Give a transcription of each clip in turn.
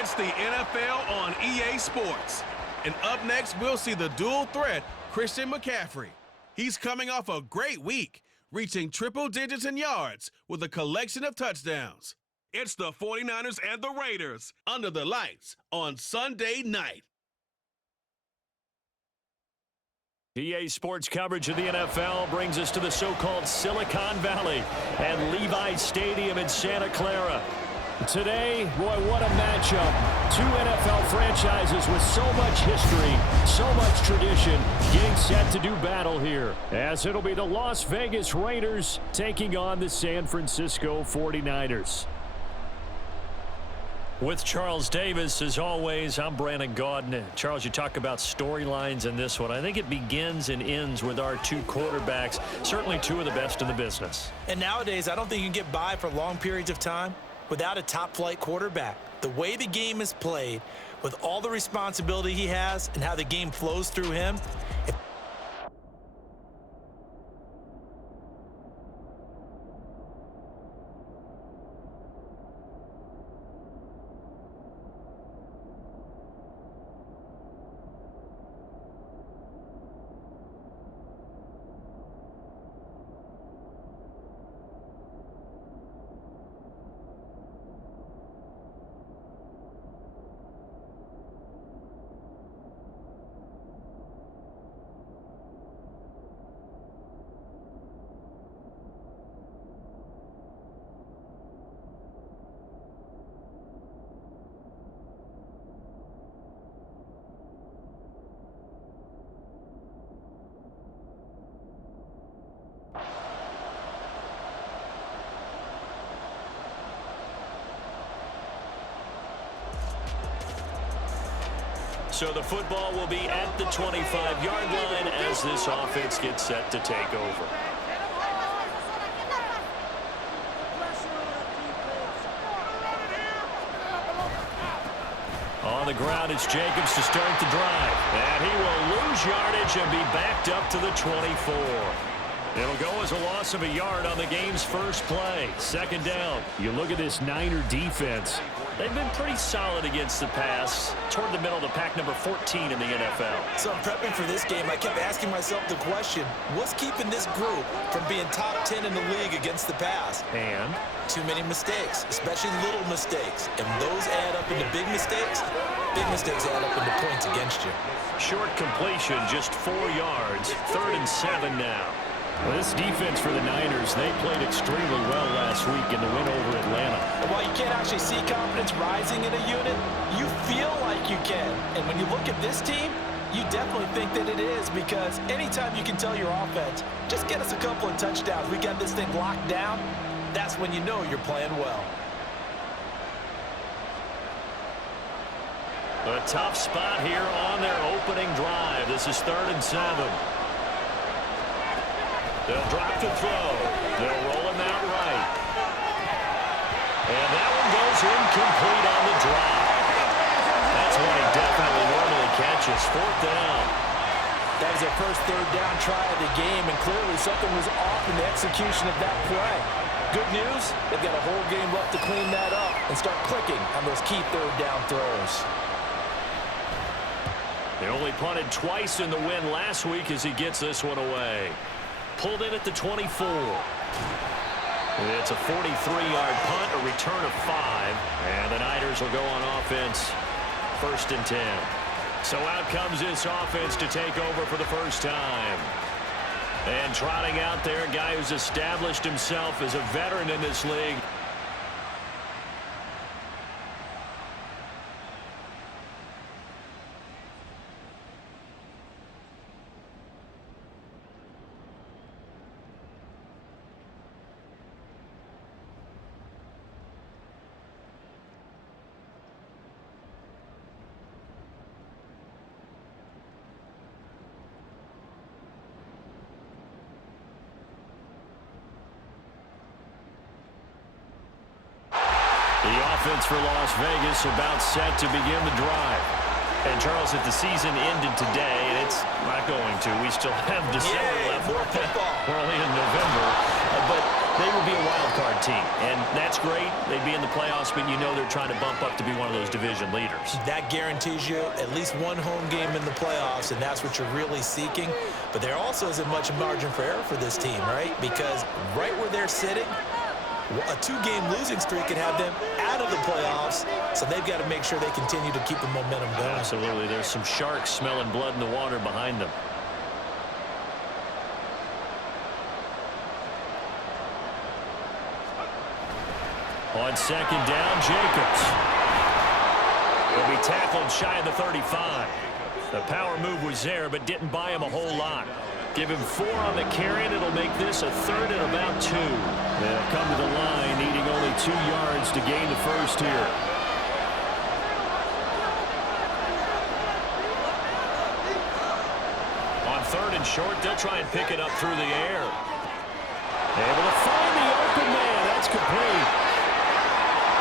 It's the NFL on EA Sports. And up next, we'll see the dual threat, Christian McCaffrey. He's coming off a great week, reaching triple digits in yards with a collection of touchdowns. It's the 49ers and the Raiders under the lights on Sunday night. EA Sports coverage of the NFL brings us to the so-called Silicon Valley and Levi's Stadium in Santa Clara. Today, boy, what a matchup. Two NFL franchises with so much history, so much tradition, getting set to do battle here, as it'll be the Las Vegas Raiders taking on the San Francisco 49ers. With Charles Davis, as always, I'm Brandon Gaudin. Charles, you talk about storylines in this one. I think it begins and ends with our two quarterbacks, certainly two of the best in the business. And nowadays, I don't think you can get by for long periods of time without a top-flight quarterback. The way the game is played, with all the responsibility he has and how the game flows through him, So the football will be at the 25-yard line as this offense gets set to take over. On the ground, it's Jacobs to start the drive. And he will lose yardage and be backed up to the 24. It'll go as a loss of a yard on the game's first play. Second down. You look at this Niner defense. They've been pretty solid against the pass, toward the middle of the pack, number 14 in the NFL. So I'm prepping for this game. I kept asking myself the question, what's keeping this group from being top 10 in the league against the pass? And? Too many mistakes, especially little mistakes. And those add up into big mistakes. Big mistakes add up into points against you. Short completion, just 4 yards. 3rd and 7 now. Well, this defense for the Niners, they played extremely well last week in the win over Atlanta. And while you can't actually see confidence rising in a unit, you feel like you can. And when you look at this team, you definitely think that it is, because anytime you can tell your offense, just get us a couple of touchdowns, we got this thing locked down, that's when you know you're playing well. A tough spot here on their opening drive. This is 3rd and 7. They'll drop the throw. They'll roll him out right. And that one goes incomplete on the drop. That's one he definitely normally catches. 4th down. That was their first 3rd down try of the game, and clearly something was off in the execution of that play. Good news, they've got a whole game left to clean that up and start clicking on those key 3rd down throws. They only punted twice in the win last week as he gets this one away. Pulled in at the 24. It's a 43-yard punt, a return of 5. And the Niners will go on offense, 1st and 10. So out comes this offense to take over for the first time. And trotting out there, a guy who's established himself as a veteran in this league. The offense for Las Vegas about set to begin the drive. And, Charles, if the season ended today, and it's not going to, we still have December left. More football. We're only in November. But they would be a wild card team, and that's great. They'd be in the playoffs, but you know they're trying to bump up to be one of those division leaders. That guarantees you at least one home game in the playoffs, and that's what you're really seeking. But there also isn't much margin for error for this team, right? Because right where they're sitting, a 2-game losing streak can have them out of the playoffs, so they've got to make sure they continue to keep the momentum going. Absolutely. There's some sharks smelling blood in the water behind them. On second down, Jacobs. He'll be tackled shy of the 35. The power move was there, but didn't buy him a whole lot. Give him 4 on the carry, and it'll make this a 3rd and about 2. They'll come to the line, needing only 2 yards to gain the first here. On 3rd and short, they'll try and pick it up through the air. Able to find the open man. That's complete.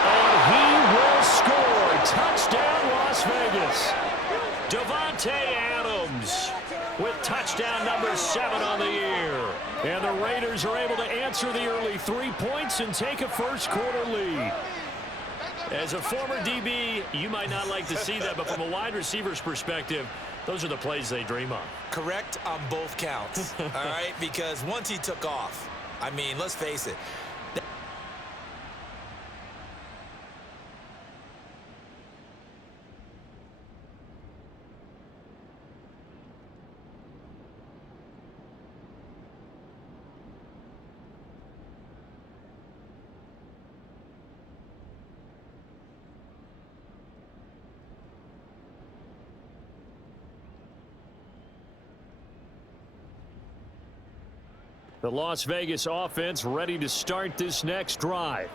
And he will score. Touchdown, Las Vegas. Davante Adams with touchdown number 7 on the year. And the Raiders are able to answer the early 3 points and take a first-quarter lead. As a former DB, you might not like to see that, but from a wide receiver's perspective, those are the plays they dream of. Correct on both counts, all right? Because once he took off, I mean, let's face it. The Las Vegas offense ready to start this next drive.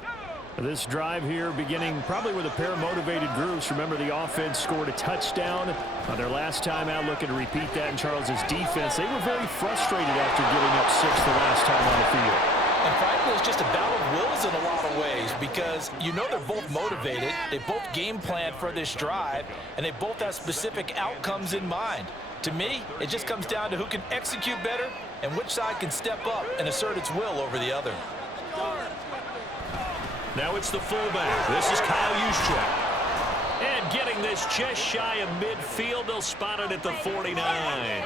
This drive here beginning probably with a pair of motivated groups. Remember, the offense scored a touchdown on their last time out, looking to repeat that in Charles's defense. They were very frustrated after giving up 6 the last time on the field. And frankly, it's just a battle of wills in a lot of ways because you know they're both motivated. They both game planned for this drive, and they both have specific outcomes in mind. To me, it just comes down to who can execute better and which side can step up and assert its will over the other. Now it's the fullback. This is Kyle Juszczyk. And getting this just shy of midfield, they'll spot it at the 49.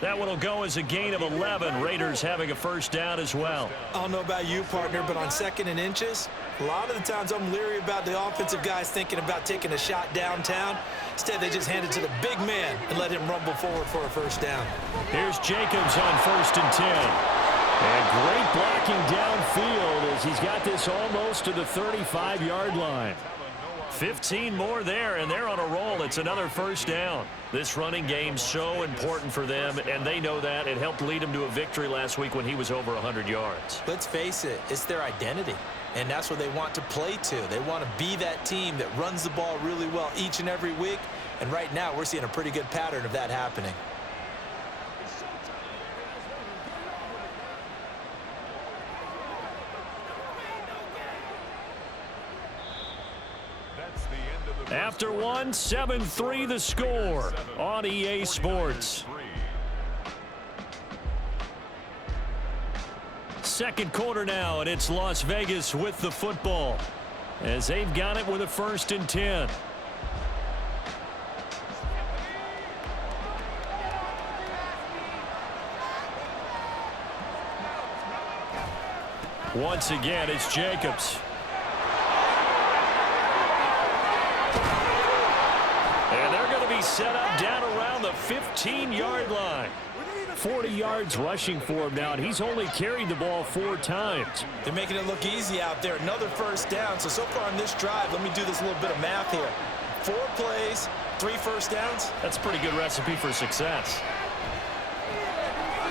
That one will go as a gain of 11. Raiders having a first down as well. I don't know about you, partner, but on 2nd and inches, a lot of the times I'm leery about the offensive guys thinking about taking a shot downtown. Instead, they just hand it to the big man and let him rumble forward for a first down. Here's Jacobs on 1st and 10. And great blocking downfield as he's got this almost to the 35-yard line. 15 more there, and they're on a roll. It's another first down. This running game's so important for them, and they know that. It helped lead them to a victory last week when he was over 100 yards. Let's face it, it's their identity, and that's what they want to play to. They want to be that team that runs the ball really well each and every week, and right now we're seeing a pretty good pattern of that happening. After one, 7-3 the score on EA Sports. Second quarter now, and it's Las Vegas with the football as they've got it with a 1st and 10. Once again, it's Jacobs. And they're going to be set up down around the 15-yard line. 40 yards rushing for him now, and he's only carried the ball 4 times. They're making it look easy out there. Another first down. So far on this drive, let me do this little bit of math here. 4 plays, 3 first downs. That's a pretty good recipe for success.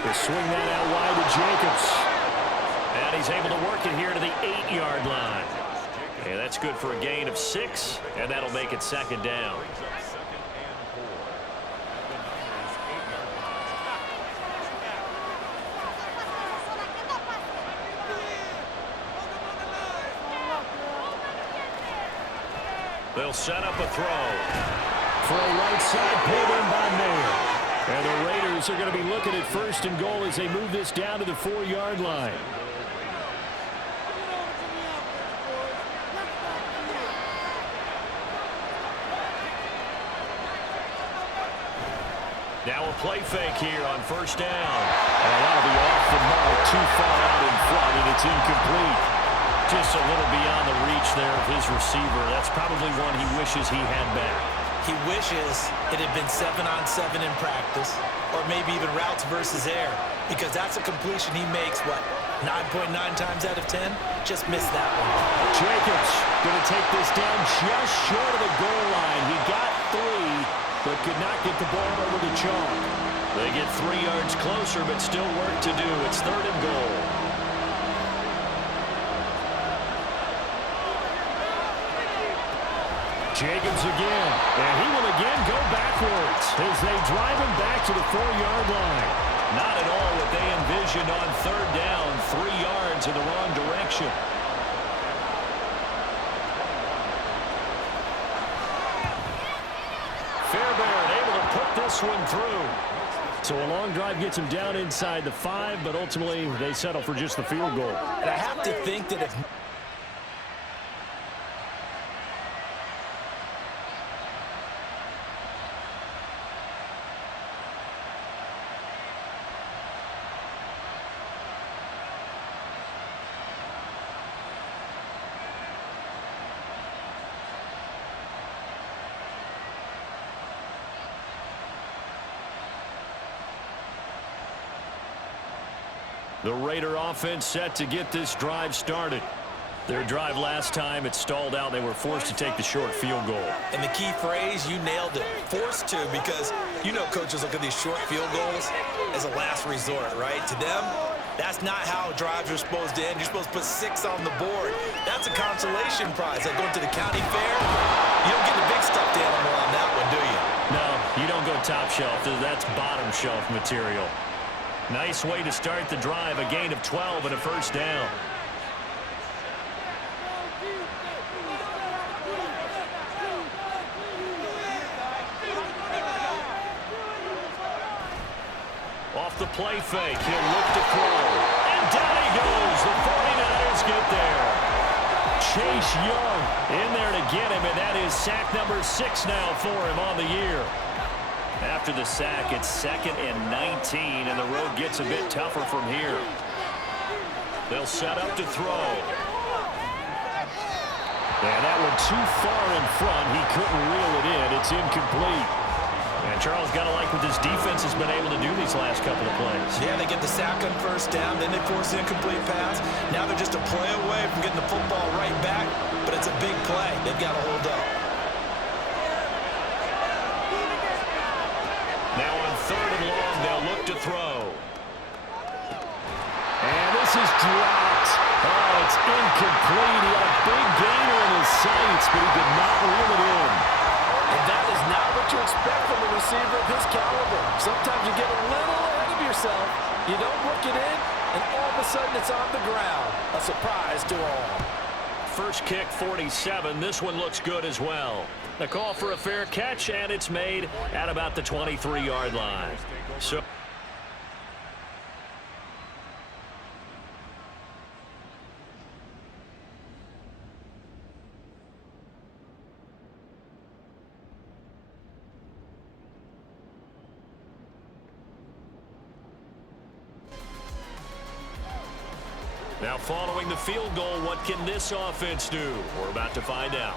They swing that out wide to Jacobs. And he's able to work it here to the 8-yard line. And that's good for a gain of 6, and that'll make it 2nd down. They'll set up a throw. For a right side pulled in by Mayer. And the Raiders are going to be looking at 1st and goal as they move this down to the 4-yard line. Now a play fake here on first down. And that'll be off the mark, too far out in front, and it's incomplete. Just a little beyond the reach there of his receiver. That's probably one he wishes he had back. He wishes it had been 7-on-7 in practice, or maybe even routes versus air, because that's a completion he makes, what, 9.9 times out of 10? Just missed that one. Jacobs going to take this down just short of the goal line. He got 3. But could not get the ball over the chalk. They get 3 yards closer, but still work to do. It's 3rd and goal. Jacobs again, and he will again go backwards as they drive him back to the 4-yard line. Not at all what they envisioned on 3rd down, 3 yards in the wrong direction. Fairbairn able to put this one through. So a long drive gets him down inside the 5, but ultimately they settle for just the field goal. And I have to think that if the Raider offense set to get this drive started. Their drive last time, it stalled out. They were forced to take the short field goal. And the key phrase, you nailed it, forced to, because you know coaches look at these short field goals as a last resort, right? To them, that's not how drives are supposed to end. You're supposed to put 6 on the board. That's a consolation prize. Like going to the county fair, you don't get the big stuffed animal on that one, do you? No, you don't go top shelf. That's bottom shelf material. Nice way to start the drive, a gain of 12 and a first down. Off the play fake, he'll look to throw. And down he goes. The 49ers get there. Chase Young in there to get him, and that is sack number 6 now for him on the year. After the sack, it's 2nd and 19, and the road gets a bit tougher from here. They'll set up to throw. And that one too far in front. He couldn't reel it in. It's incomplete. And Charles got to like what this defense has been able to do these last couple of plays. Yeah, they get the sack on first down, then they force the incomplete pass. Now they're just a play away from getting the football right back, but it's a big play. They've got to hold up. Now on 3rd and long, they'll look to throw. And this is dropped. Oh, it's incomplete. He had a big gainer in his sights, but he did not reel it in. And that is not what you expect from a receiver of his caliber. Sometimes you get a little ahead of yourself. You don't look it in, and all of a sudden it's on the ground. A surprise to all. First kick, 47. This one looks good as well. The call for a fair catch, and it's made at about the 23-yard line. So now following the field goal, what can this offense do? We're about to find out.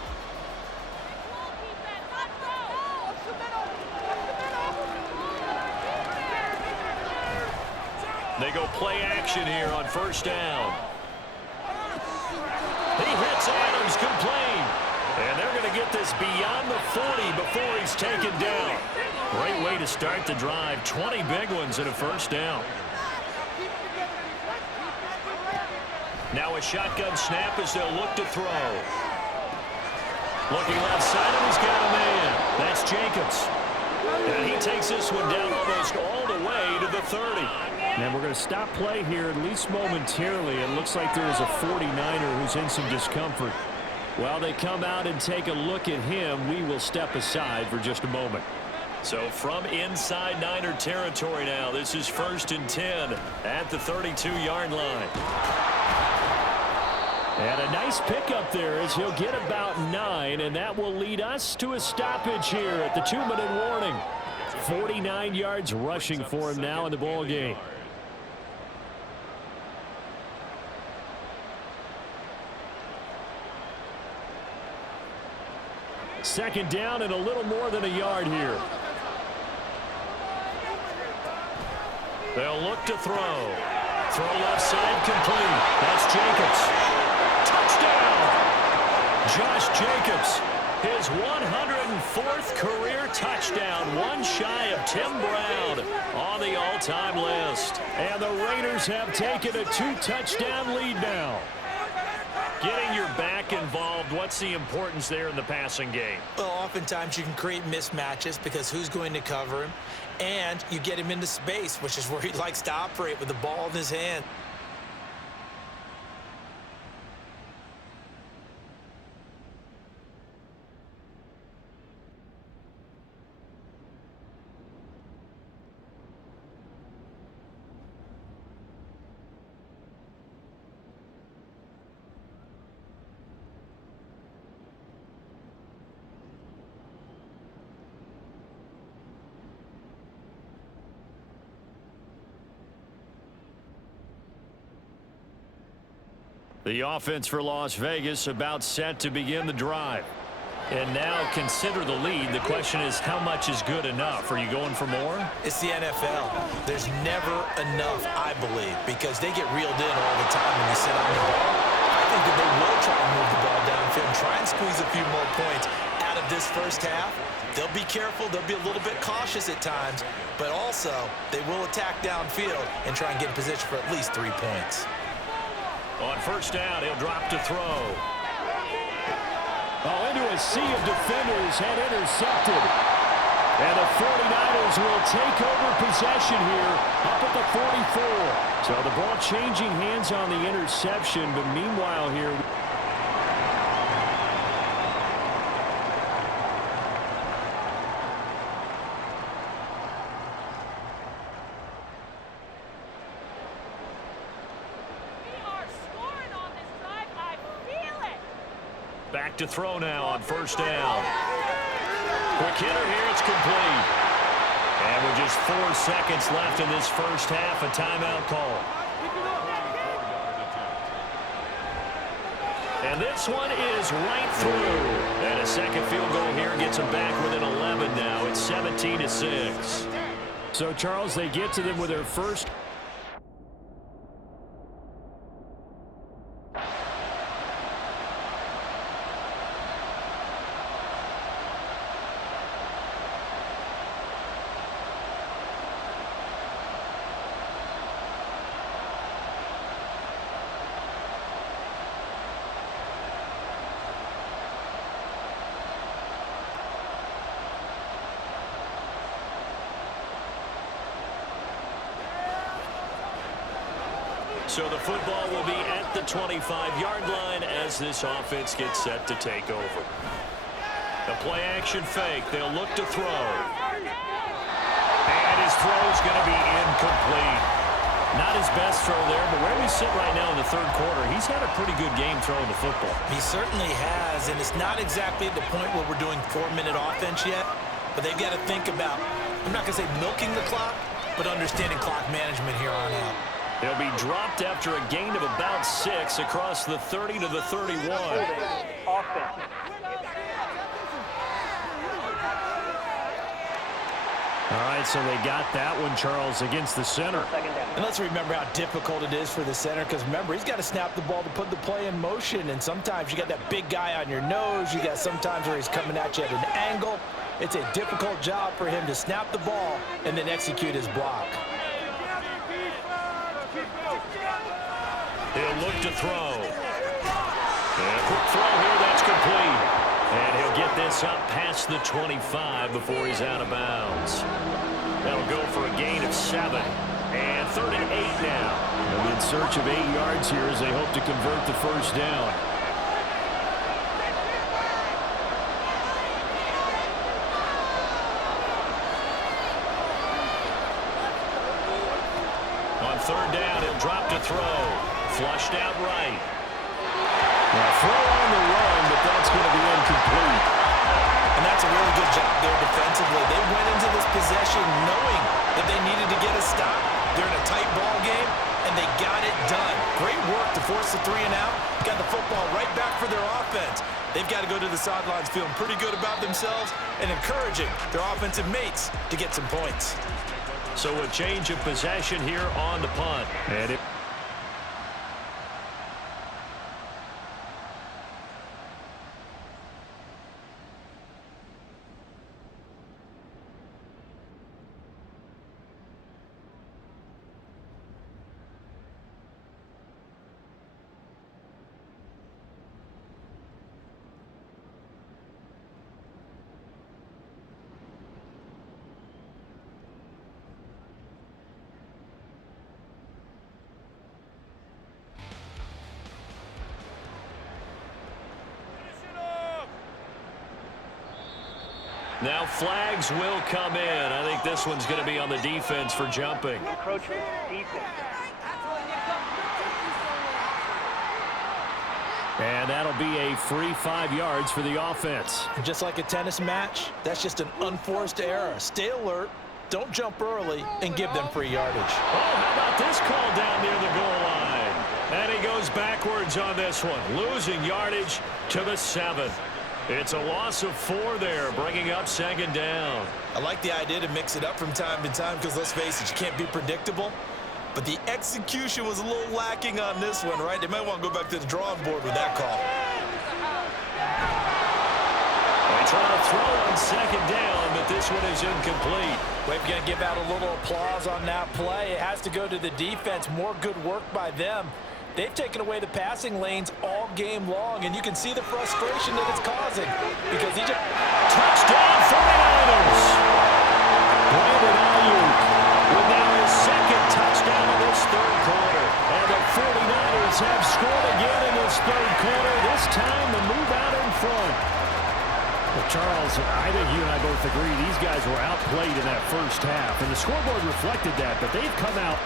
They go play action here on first down. He hits Adams complete. And they're going to get this beyond the 40 before he's taken down. Great way to start the drive. 20 big ones and a first down. Now a shotgun snap as they'll look to throw. Looking left side, and he's got a man. That's Jacobs. And he takes this one down almost all the way to the 30. And we're going to stop play here, at least momentarily. It looks like there is a 49er who's in some discomfort. While they come out and take a look at him, we will step aside for just a moment. So from inside Niner territory now, this is 1st and 10 at the 32-yard line. And a nice pickup there as he'll get about 9, and that will lead us to a stoppage here at the 2-minute warning. 49 yards rushing for him now in the ball game. Second down and a little more than a yard here. They'll look to throw. Throw left side complete. That's Jacobs. Touchdown! Josh Jacobs, his 104th career touchdown, one shy of Tim Brown on the all-time list. And the Raiders have taken a 2-touchdown lead now. Getting your back involved, what's the importance there in the passing game? Well, oftentimes you can create mismatches because who's going to cover him? And you get him into space, which is where he likes to operate with the ball in his hand. The offense for Las Vegas about set to begin the drive. And now consider the lead. The question is, how much is good enough? Are you going for more? It's the NFL. There's never enough, I believe, because they get reeled in all the time when you sit on the ball. I think that they will try and move the ball downfield and try and squeeze a few more points out of this first half. They'll be careful. They'll be a little bit cautious at times, but also they will attack downfield and try and get in position for at least 3 points. On first down, he'll drop to throw. Oh, into a sea of defenders and intercepted. And the 49ers will take over possession here up at the 44. So the ball changing hands on the interception, but meanwhile here... Back to throw now on first down. Quick hitter here, it's complete. And with just 4 seconds left in this first half, a timeout call. And this one is right through. And a second field goal here gets them back within 11 now. It's 17-6. So, Charles, they get to them with their first... So the football will be at the 25-yard line as this offense gets set to take over. The play-action fake. They'll look to throw. And his throw's going to be incomplete. Not his best throw there, but where we sit right now in the third quarter, he's had a pretty good game throwing the football. He certainly has, and it's not exactly at the point where we're doing 4-minute offense yet, but they've got to think about, I'm not going to say milking the clock, but understanding clock management here on out. They'll be dropped after a gain of about 6 across the 30 to the 31. All right, so they got that one, Charles, against the center. And let's remember how difficult it is for the center, because remember, he's got to snap the ball to put the play in motion, and sometimes you got that big guy on your nose. You got sometimes where he's coming at you at an angle. It's a difficult job for him to snap the ball and then execute his block. He'll look to throw. And a quick throw here, that's complete. And he'll get this up past the 25 before he's out of bounds. That'll go for a gain of 7. And 3rd and 8 now. They'll be in search of 8 yards here as they hope to convert the first down. On 3rd down, he'll drop to throw. Flushed out right. Now throw on the run, but that's going to be incomplete. And that's a really good job there defensively. They went into this possession knowing that they needed to get a stop. They're in a tight ball game, and they got it done. Great work to force the 3 and out. Got the football right back for their offense. They've got to go to the sidelines feeling pretty good about themselves and encouraging their offensive mates to get some points. So a change of possession here on the punt. And it now flags will come in. I think this one's going to be on the defense for jumping. Encroachment defense. And that'll be a free 5 yards for the offense. Just like a tennis match, that's just an unforced error. Stay alert, don't jump early, and give them free yardage. Oh, how about this call down near the goal line? And he goes backwards on this one, losing yardage to the 7. It's a loss of 4 there, bringing up 2nd down. I like the idea to mix it up from time to time because, let's face it, you can't be predictable. But the execution was a little lacking on this one, right? They might want to go back to the drawing board with that call. They try to throw on 2nd down, but this one is incomplete. We're going to give out a little applause on that play. It has to go to the defense. More good work by them. They've taken away the passing lanes all game long, and you can see the frustration that it's causing because he just... Touchdown 49ers! Brandon Ayuk with now his 2nd touchdown of this 3rd quarter. And the 49ers have scored again in this 3rd quarter. This time the move out in front. Well, Charles, I think you and I both agree these guys were outplayed in that first half, and the scoreboard reflected that, but they've come out.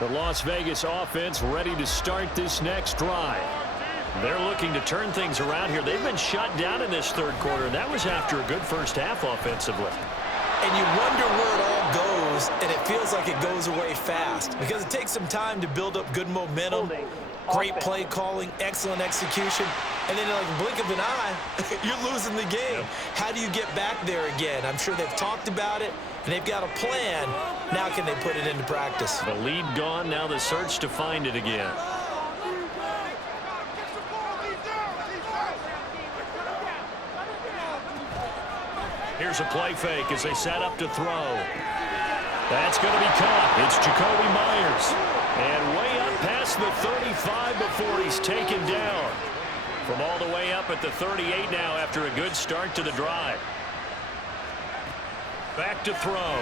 The Las Vegas offense ready to start this next drive. They're looking to turn things around here. They've been shut down in this 3rd quarter. That was after a good first half offensively. And you wonder where it all goes, and it feels like it goes away fast because it takes some time to build up good momentum, great play calling, excellent execution, and then in like a blink of an eye, you're losing the game. Yep. How do you get back there again? I'm sure they've talked about it, and they've got a plan. Now can they put it into practice? The lead gone, now the search to find it again. Here's a play fake as they set up to throw. That's going to be caught. It's Jacoby Myers. And way up past the 35 before he's taken down. From all the way up at the 38 now after a good start to the drive. Back to throw.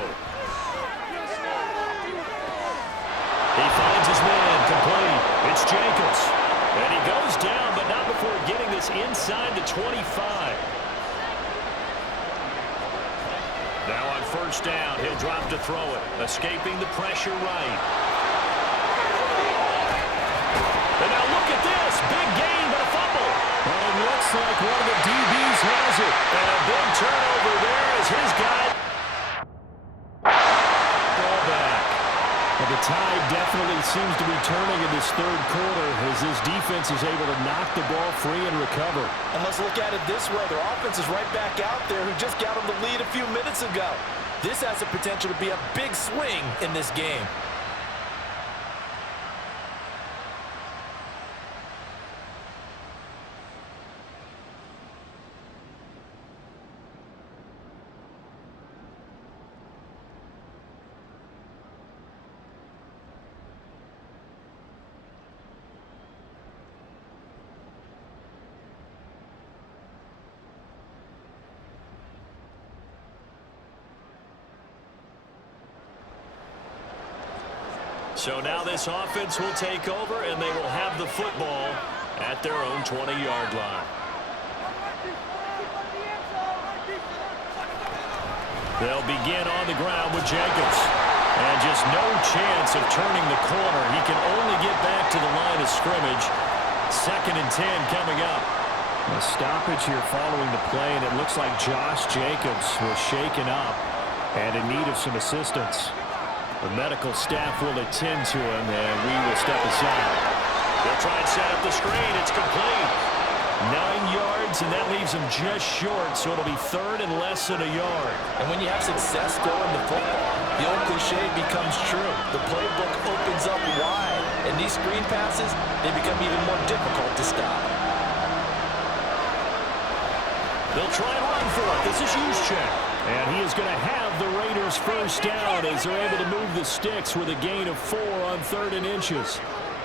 He finds his man complete. It's Jacobs. And he goes down, but not before getting this inside the 25. Now on 1st down, he'll drop to throw it. Escaping the pressure right. And now look at this. Big gain, but a fumble. Well, it looks like one of the DBs has it. And a big turnover there as his guy. Ball back. And the tide definitely seems to be turning in this 3rd quarter as this defense is able to knock the ball free and recover. And let's look at it this way. Their offense is right back out there who just got them the lead a few minutes ago. This has the potential to be a big swing in this game. So now this offense will take over, and they will have the football at their own 20-yard line. They'll begin on the ground with Jacobs. And just no chance of turning the corner. He can only get back to the line of scrimmage. 2nd and 10 coming up. A stoppage here following the play, and it looks like Josh Jacobs was shaken up and in need of some assistance. The medical staff will attend to him, and we will step aside. They'll try and set up the screen. It's complete. 9 yards, and that leaves him just short, so it'll be 3rd and less than a yard. And when you have success throwing the football, the old cliche becomes true. The playbook opens up wide, and these screen passes, they become even more difficult to stop. They'll try and run for it. This is Juszczyk. And he is going to have the Raiders first down as they're able to move the sticks with a gain of 4 on 3rd and inches.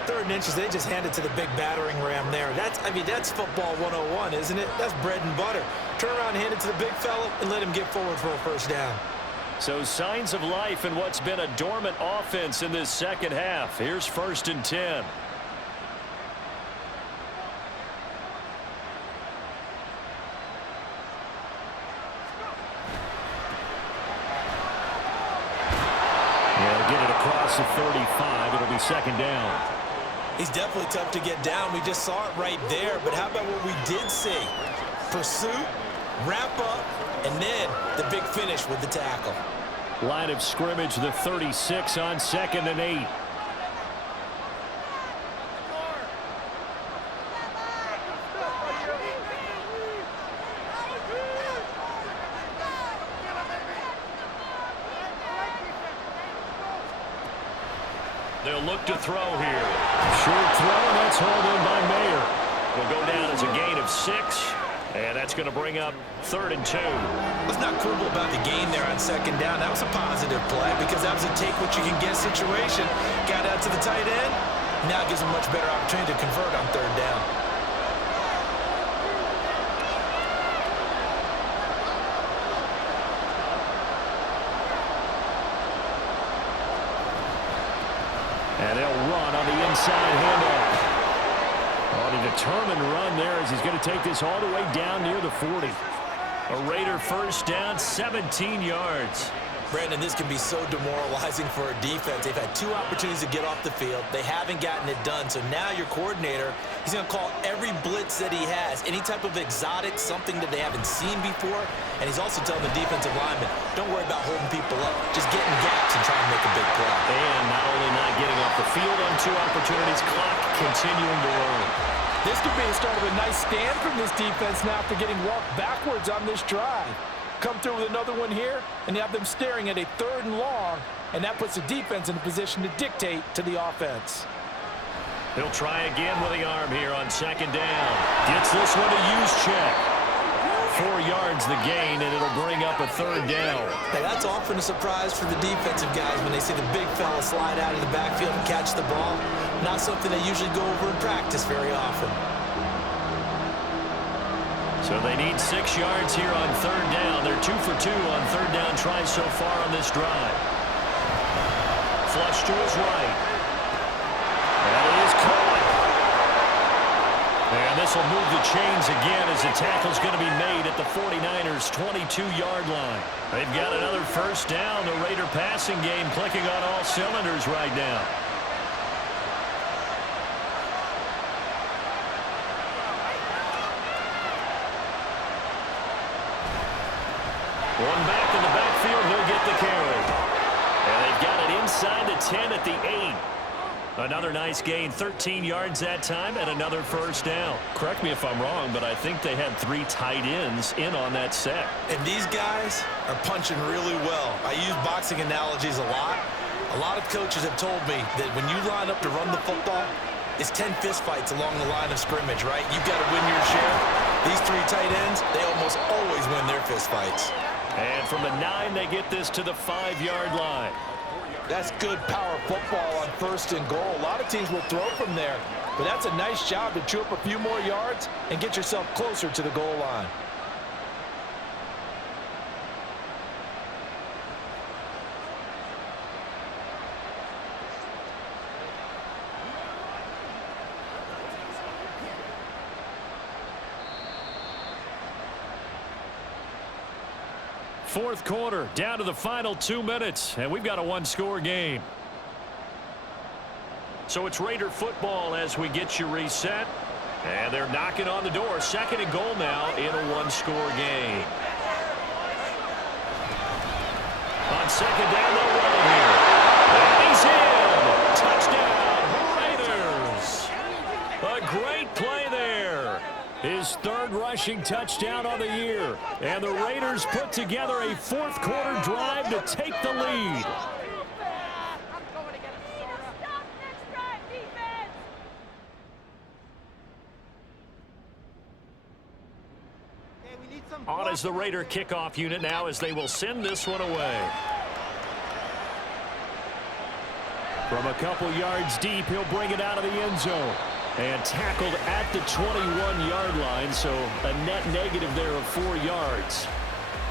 3rd and inches, they just hand it to the big battering ram there. That's football 101, isn't it? That's bread and butter. Turn around, hand it to the big fella, and let him get forward for a first down. So signs of life in what's been a dormant offense in this second half. Here's 1st and 10. They'll get it across the 35. It'll be 2nd down. He's definitely tough to get down. We just saw it right there. But how about what we did see? Pursuit, wrap up, and then the big finish with the tackle. Line of scrimmage, the 36 on 2nd and 8. They'll look to throw here. Short throw, and that's hauled in by Mayer. Will go down as a gain of 6, and that's going to bring up 3rd and 2. Let's not quibble about the gain there on 2nd down. That was a positive play because that was a take-what-you-can-get situation. Got out to the tight end. Now it gives him a much better opportunity to convert on 3rd down. And they'll run on the inside handoff. On a determined run there as he's going to take this all the way down near the 40. A Raider first down, 17 yards. Brandon, this can be so demoralizing for a defense. They've had 2 opportunities to get off the field. They haven't gotten it done. So now your coordinator, he's going to call every blitz that he has, any type of exotic, something that they haven't seen before. And he's also telling the defensive lineman, don't worry about holding people up. Just get in gaps and try and make a big play. And not only not getting off the field on 2 opportunities, clock continuing to run. This could be the start of a nice stand from this defense now after getting walked backwards on this drive. Come through with another one here, and you have them staring at a 3rd and long, and that puts the defense in a position to dictate to the offense. He'll try again with the arm here on 2nd down. Gets this one to Juszczyk. 4 yards the gain, and it'll bring up a 3rd down. Hey, that's often a surprise for the defensive guys when they see the big fella slide out of the backfield and catch the ball. Not something they usually go over in practice very often. So they need 6 yards here on 3rd down. They're 2 for 2 on 3rd down tries so far on this drive. Flush to his right. That is caught. And this will move the chains again as the tackle's going to be made at the 49ers' 22-yard line. They've got another first down. The Raider passing game clicking on all cylinders right now. One back in the backfield, he'll get the carry. And they've got it inside the 10 at the 8. Another nice gain, 13 yards that time, and another first down. Correct me if I'm wrong, but I think they had 3 tight ends in on that set. And these guys are punching really well. I use boxing analogies a lot. A lot of coaches have told me that when you line up to run the football, it's 10 fistfights along the line of scrimmage, right? You've got to win your share. These 3 tight ends, they almost always win their fistfights. And from the 9, they get this to the 5-yard line. That's good power football on 1st and goal. A lot of teams will throw from there, but that's a nice job to chew up a few more yards and get yourself closer to the goal line. fourth quarter, down to the final 2 minutes, and we've got a one-score game. So it's Raider football as we get you reset. And they're knocking on the door. Second and goal now in a one-score game. On second down, they'll run here. And he's in. Touchdown, Raiders. A great play there. His third rushing touchdown on the year. And the Raiders put together a fourth quarter drive to take the lead. On as the Raider kickoff unit now as they will send this one away. From a couple yards deep, he'll bring it out of the end zone. And tackled at the 21-yard line, so a net negative there of 4 yards.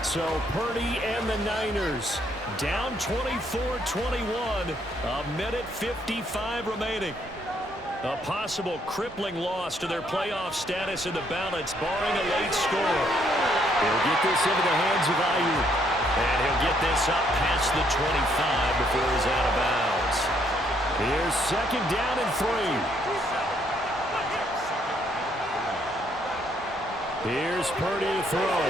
So Purdy and the Niners down 24-21, a minute 55 remaining. A possible crippling loss to their playoff status in the balance, barring a late score. He'll get this into the hands of Ayuk. And he'll get this up past the 25 before he's out of bounds. Here's second down and 3. Here's Purdy to throw.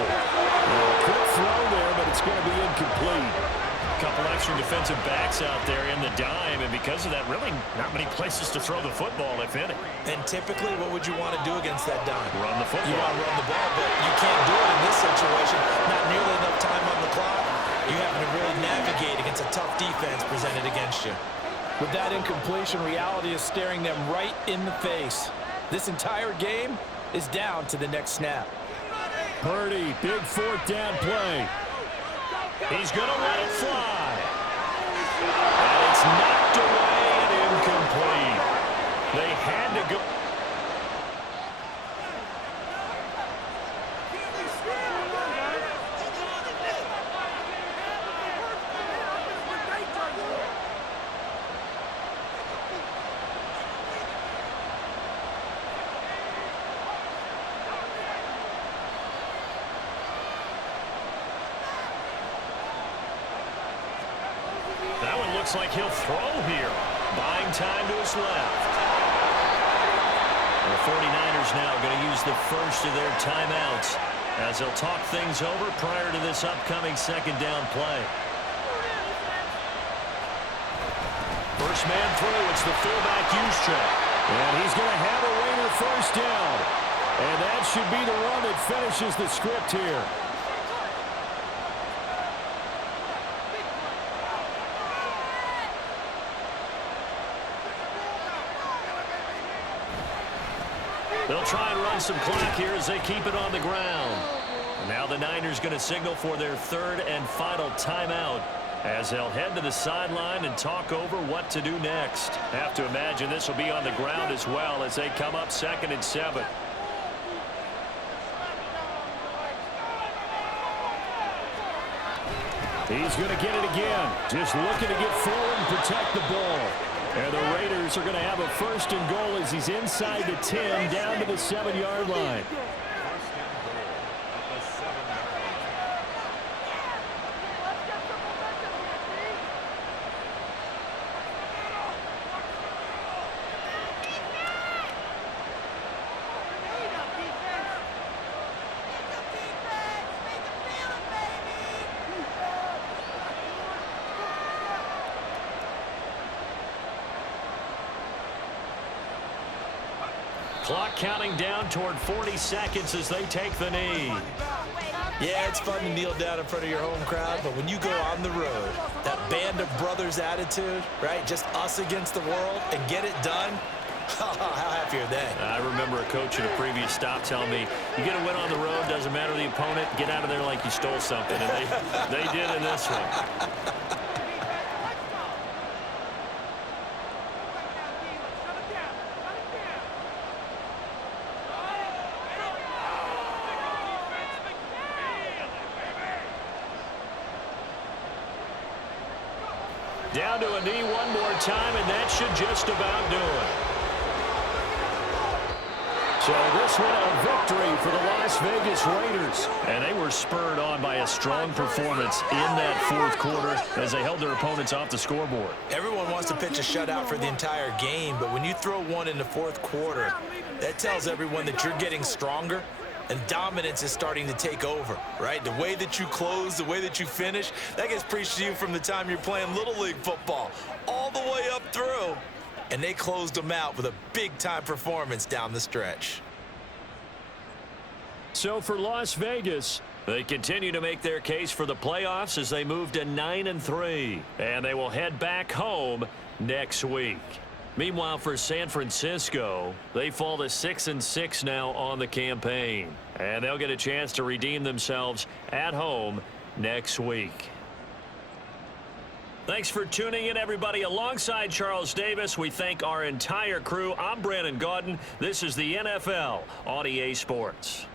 Quick throw there, but it's going to be incomplete. A couple extra defensive backs out there in the dime, and because of that, really not many places to throw the football, if any. And typically, what would you want to do against that dime? Run the football. You want to run the ball, but you can't do it in this situation. Not nearly enough time on the clock. You have to really navigate against a tough defense presented against you. With that incompletion, reality is staring them right in the face. This entire game is down to the next snap. Purdy, big fourth down play. He's going to let it fly. And it's knocked away and incomplete. They had to go. That one looks like he'll throw here. Buying time to his left. The 49ers now going to use the first of their timeouts as they'll talk things over prior to this upcoming second down play. First man through, it's the fullback Juszczyk. And he's going to have a Raider first down. And that should be the one that finishes the script here. They'll try and run some clock here as they keep it on the ground. Now the Niners going to signal for their third and final timeout as they'll head to the sideline and talk over what to do next. Have to imagine this will be on the ground as well as they come up 2nd and 7. He's going to get it again. Just looking to get forward and protect the ball. And the Raiders are going to have a first and goal as he's inside the 10 down to the 7-yard line. Clock counting down toward 40 seconds as they take the knee. Yeah, it's fun to kneel down in front of your home crowd, but when you go on the road, that band of brothers attitude, right? Just us against the world and get it done. How happy are they? I remember a coach at a previous stop telling me, you get a win on the road, doesn't matter the opponent, get out of there like you stole something. And they did in this one. Down to a knee one more time, and that should just about do it. So this one a victory for the Las Vegas Raiders. And they were spurred on by a strong performance in that fourth quarter as they held their opponents off the scoreboard. Everyone wants to pitch a shutout for the entire game, but when you throw one in the fourth quarter, that tells everyone that you're getting stronger and dominance is starting to take over, right? The way that you close, the way that you finish, that gets preached to you from the time you're playing Little League football all the way up through. And they closed them out with a big-time performance down the stretch. So for Las Vegas, they continue to make their case for the playoffs as they move to 9-3. And they will head back home next week. Meanwhile, for San Francisco, they fall to 6-6 now on the campaign. And they'll get a chance to redeem themselves at home next week. Thanks for tuning in, everybody. Alongside Charles Davis, we thank our entire crew. I'm Brandon Gaudin. This is the NFL on EA Sports.